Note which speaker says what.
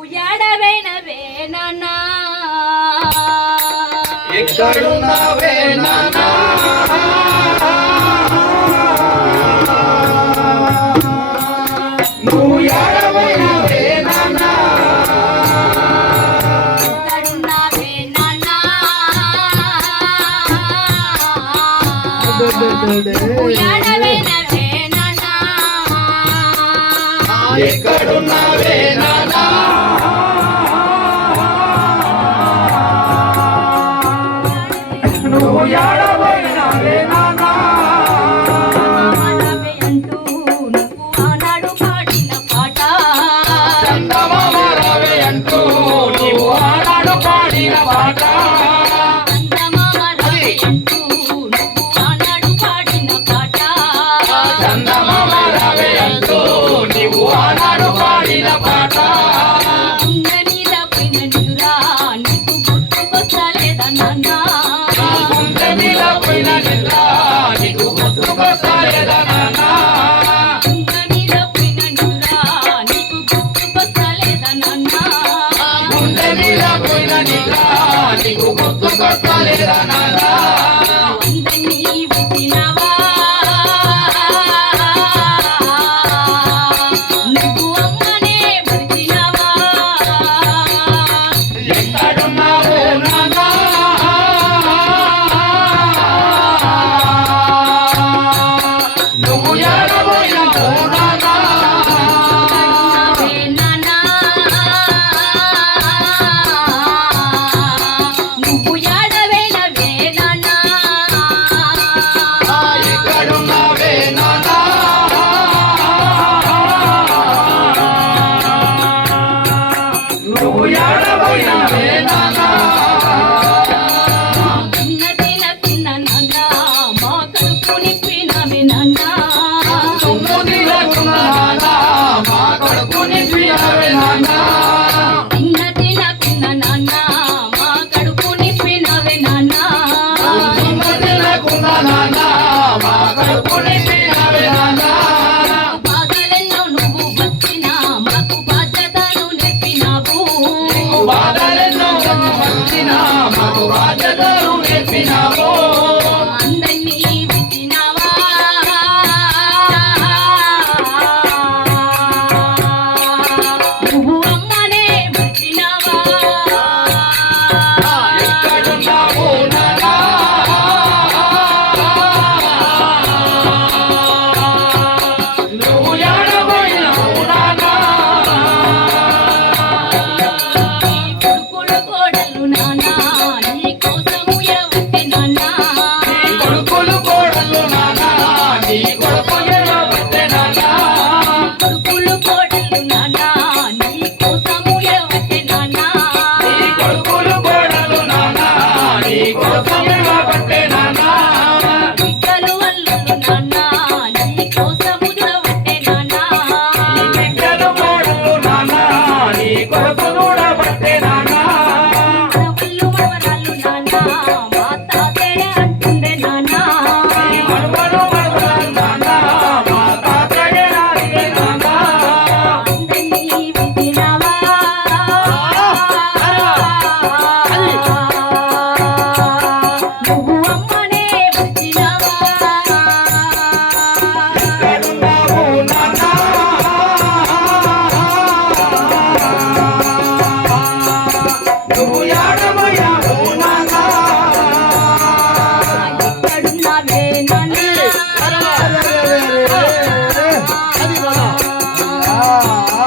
Speaker 1: ఉయ్యాడవైన వేనా
Speaker 2: ఎక్కడున్నావే నానా ఎక్కడున్నా నువ్వు ఏడబోయినా నానా
Speaker 1: na na నీకు గుర్తుకొస్తలేదా నారా కోడలు నానా నీ కోసము ఎవరి
Speaker 2: నానా. కొడుకులు కోడలు
Speaker 1: నానా నీ కొడుకులు ఎవరి
Speaker 2: నానా. కొడుకులు కోడలు
Speaker 1: నానా నీ కోసము ఎవరి నానా.
Speaker 2: కొడుకులు కోడలు
Speaker 1: నానా
Speaker 2: నీ
Speaker 1: కోసము